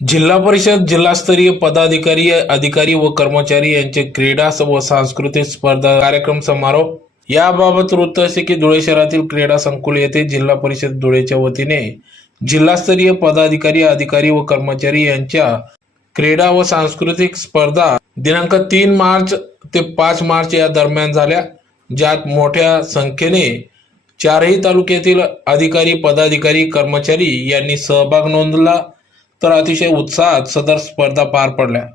जिल्हा परिषद जिल्हास्तरीय पदाधिकारी अधिकारी व कर्मचारी यांचे क्रीडा व सांस्कृतिक स्पर्धा कार्यक्रम समारोप. याबाबत वृत्त असे की धुळे शहरातील क्रीडा संकुल येथे जिल्हा परिषद धुळेच्या वतीने जिल्हास्तरीय पदाधिकारी अधिकारी व कर्मचारी यांच्या क्रीडा व सांस्कृतिक स्पर्धा दिनांक तीन मार्च ते पाच मार्च या दरम्यान झाल्या ज्यात मोठ्या संख्येने चारही तालुक्यातील अधिकारी पदाधिकारी कर्मचारी यांनी सहभाग नोंदला. तर अतिशय उत्साहात सदर स्पर्धा पार पडल्या.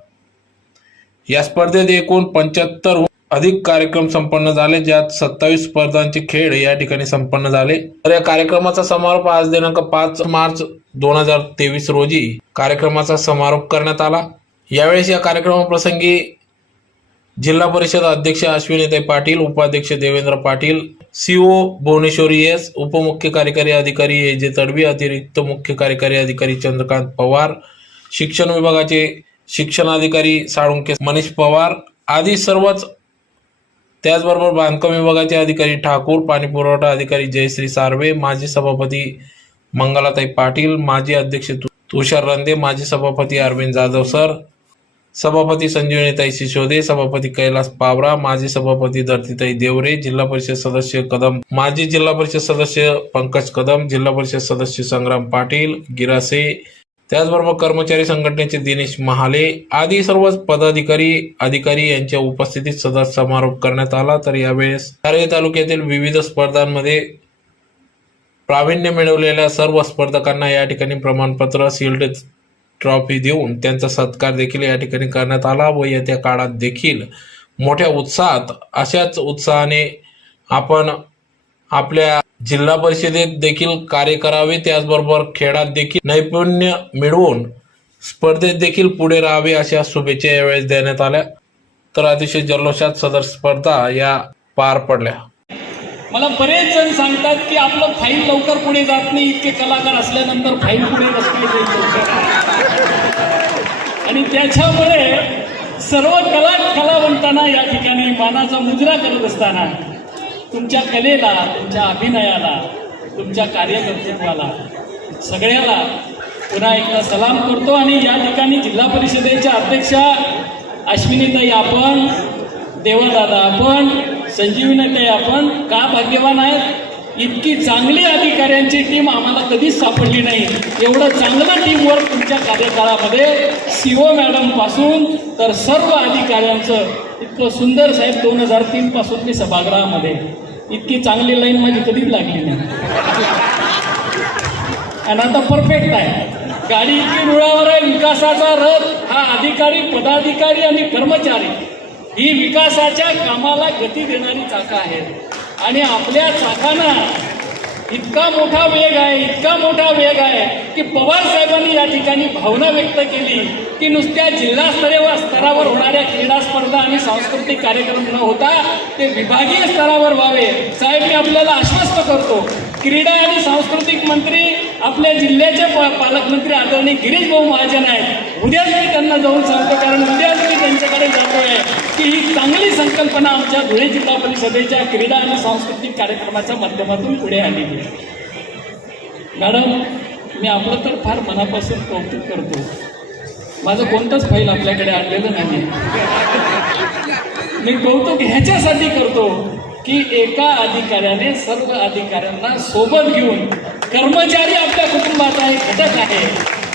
या स्पर्धेत एकूण पंच्याहत्तर अधिक कार्यक्रम संपन्न झाले ज्यात सत्तावीस स्पर्धांचे खेळ या ठिकाणी संपन्न झाले. तर या कार्यक्रमाचा समारोप आज दिनांक पाच मार्च दोन हजार तेवीस रोजी कार्यक्रमाचा समारोप करण्यात आला. यावेळेस या कार्यक्रमाप्रसंगी जिल्हा परिषद अध्यक्ष अश्विनीताई पाटील उपाध्यक्ष देवेंद्र पाटील सीओ भुवनेश्वरी एस उपमुख्य कार्यकारी अधिकारी ए जे तडवी अतिरिक्त मुख्य कार्यकारी अधिकारी चंद्रकांत पवार शिक्षण विभागाचे शिक्षणाधिकारी साळुंके मनीष पवार आदी सर्वच त्याचबरोबर बांधकाम विभागाचे अधिकारी ठाकूर पाणीपुरवठा अधिकारी जयश्री सार्वे माजी सभापती मंगलाताई पाटील माजी अध्यक्ष तुषार रंदे माजी सभापती अरविंद जाधव सर सभापती संजीवनीताई सिसोदे सभापती कैलास पावरा माजी सभापती धरतीताई देवरे जिल्हा परिषद सदस्य कदम माजी जिल्हा परिषद सदस्य पंकज कदम जिल्हा परिषद सदस्य संग्राम पाटील गिरासे त्याचबरोबर कर्मचारी संघटनेचे दिनेश महाले आदी सर्व पदाधिकारी अधिकारी यांच्या उपस्थितीत सदर समारोप करण्यात आला. तर यावेळेस चारही तालुक्यातील विविध स्पर्धांमध्ये प्रावीण्य मिळवलेल्या सर्व स्पर्धकांना या ठिकाणी प्रमाणपत्र सील्ड ट्रॉफी देऊन त्यांचा सत्कार देखील या ठिकाणी करण्यात आला व येत्या काळात देखील मोठ्या उत्साहात अशाच उत्साहाने आपण आपल्या जिल्हा परिषदेत देखील कार्य करावे. त्याचबरोबर खेळात देखील नैपुण्य मिळवून स्पर्धेत देखील पुढे राहावे अशा शुभेच्छा यावेळेस देण्यात आल्या. तर अतिशय जल्लोषात सदर स्पर्धा या पार पडल्या. मला बरेच जण सांगतात की आपलं फाईल लवकर पुढे जात नाही इतके कलाकार असल्यानंतर फाईल पुढे कसं काय जाईल लवकर? आणि त्याच्यामुळे सर्व कला कलावंतांना या ठिकाणी मानाचा मुजरा करत असताना तुमच्या कलेला तुमच्या अभिनयाला तुमच्या कार्यकर्तृत्वाला सगळ्याला पुन्हा एकदा सलाम करतो. आणि या ठिकाणी जिल्हा परिषदेच्या अध्यक्षा अश्विनीताई आपण देवदादा आपण संजीवनीताई आपण का भाग्यवान आहेत? इतकी चांगली अधिकाऱ्यांची टीम आम्हाला कधीच सापडली नाही. एवढं चांगलं टीमवर्क तुमच्या कार्यकाळामध्ये सीओ मॅडमपासून तर सर्व अधिकाऱ्यांचं. इतकं सुंदर साहेब दोन हजार तीनपासून मी सभागृहामध्ये. इतकी चांगली लाईन माझी कधीच लागली नाही. आणि आता परफेक्ट आहे. गाडी इतकी रुळावर आहे विकासाचा रथ हा अधिकारी पदाधिकारी आणि कर्मचारी. ही विकासाच्या कामाला गती देणारी चाकं आहेत. आणि आपल्या चाकांना इतका मोठा वेग आहे इतका मोठा वेग आहे की पवार साहेबांनी या ठिकाणी भावना व्यक्त केली की नुसत्या जिल्हास्तरीय स्तरावर होणाऱ्या क्रीडा स्पर्धा आणि सांस्कृतिक कार्यक्रम न होता ते विभागीय स्तरावर व्हावे. साहेब मी आपल्याला आश्वस्त करतो क्रीडा आणि सांस्कृतिक मंत्री आपल्या जिल्ह्याचे पा पालकमंत्री आदरणीय गिरीश भाऊ महाजन आहेत. उद्याच मी त्यांना जाऊन सांगतो कारण उद्याच मी त्यांच्याकडे जातोय की ही चांगली संकल्पना आमच्या धुळे जिल्हा परिषदेच्या क्रीडा आणि सांस्कृतिक कार्यक्रमाच्या माध्यमातून पुढे आलेली आहे. मॅडम मी आपलं तर फार मनापासून कौतुक करतो. माझं कोणतंच फाईल आपल्याकडे आणलेलं नाही. मी कौतुक ह्याच्यासाठी करतो की एका अधिकाऱ्याने सर्व अधिकाऱ्यांना सोबत घेऊन कर्मचारी आपल्या कुटुंबाचा एक घटक आहे.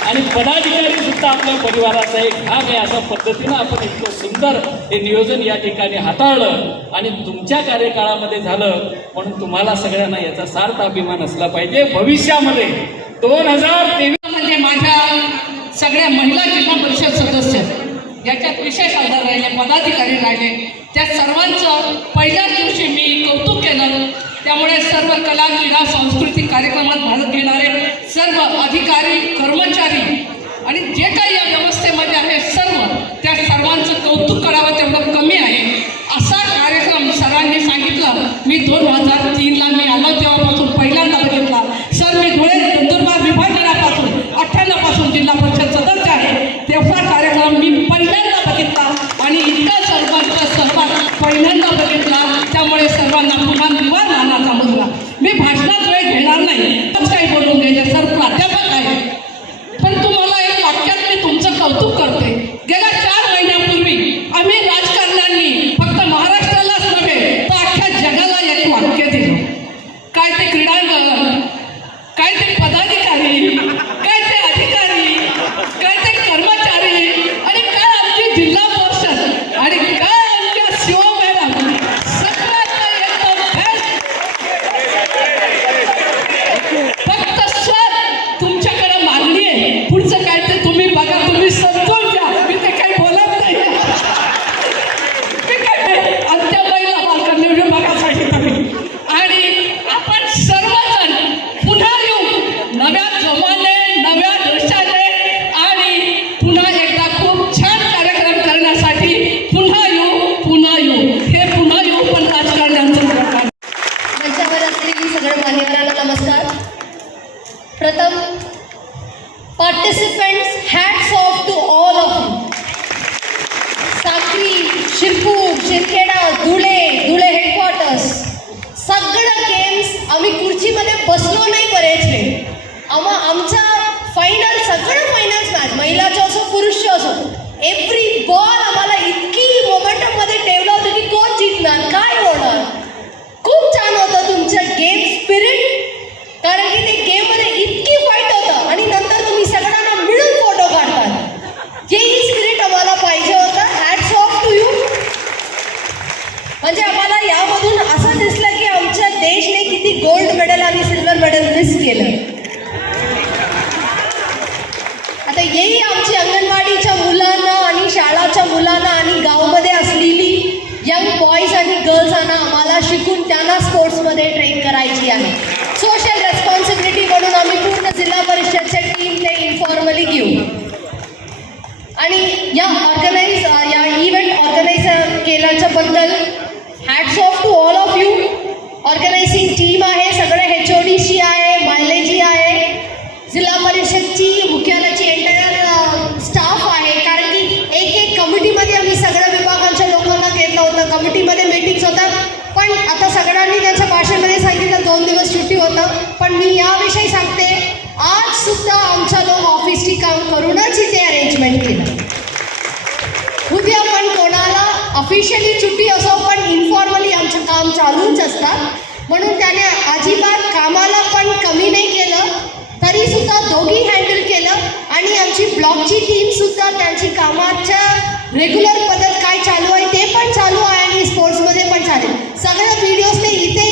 आणि पदाधिकारी सुद्धा आपल्या परिवाराचा एक भाग आहे. अशा पद्धतीनं आपण इतकं सुंदर हे नियोजन या ठिकाणी हाताळलं. आणि तुमच्या कार्यकाळामध्ये झालं म्हणून तुम्हाला सगळ्यांना याचा सार्थ अभिमान असला पाहिजे. भविष्यामध्ये दोन हजार तेवीस म्हणजे माझ्या सगळ्या महिला जिल्हा परिषद सदस्य याच्यात विशेष आधार राहिले पदाधिकारी राहिले. त्या सर्वांचं पहिल्याच दिवशी मी कौतुक केलं. त्यामुळे सर्व कला क्रीडा सांस्कृतिक कार्यक्रमात सर्व अधिकारी कर्मचारी आणि जे काही या व्यवस्थेमध्ये आहे सर्व त्या सर्वांचं कौतुक करावं तेवढं कमी आहे. असा कार्यक्रम सरांनी सांगितलं. मी दोन हजार तीनला Pratham. Participants, hats off to all of you. Sakri, Shirpur, Shirkeda, Dhule, Dhule headquarters. सगळं गेम्स आम्ही खुर्चीमध्ये बसलो नाही बरेचले आम्हा आमचा फायनल सगळं फायनल्स मॅच महिलाचं असो पुरुषचं असो एव्हरी बॉल होतं. पण मी याविषयी सांगते आज सुद्धा आमचा लोक ऑफिसची काम करूनच इथे अरेंजमेंट केलं. उद्या पण कोणाला ऑफिशियली सुट्टी असो पण इन्फॉर्मली आमचं काम चालूच असतात. म्हणून त्याने अजिबात कामाला पण कमी नाही केलं तरी सुद्धा दोघी हँडल केलं आणि आमची ब्लॉकची टीम सुद्धा त्यांची कामाच्या रेग्युलर पद्धत काय चालू आहे ते पण चालू आहे आणि स्पोर्ट्समध्ये पण चालेल. सगळ्या व्हिडिओजने इथे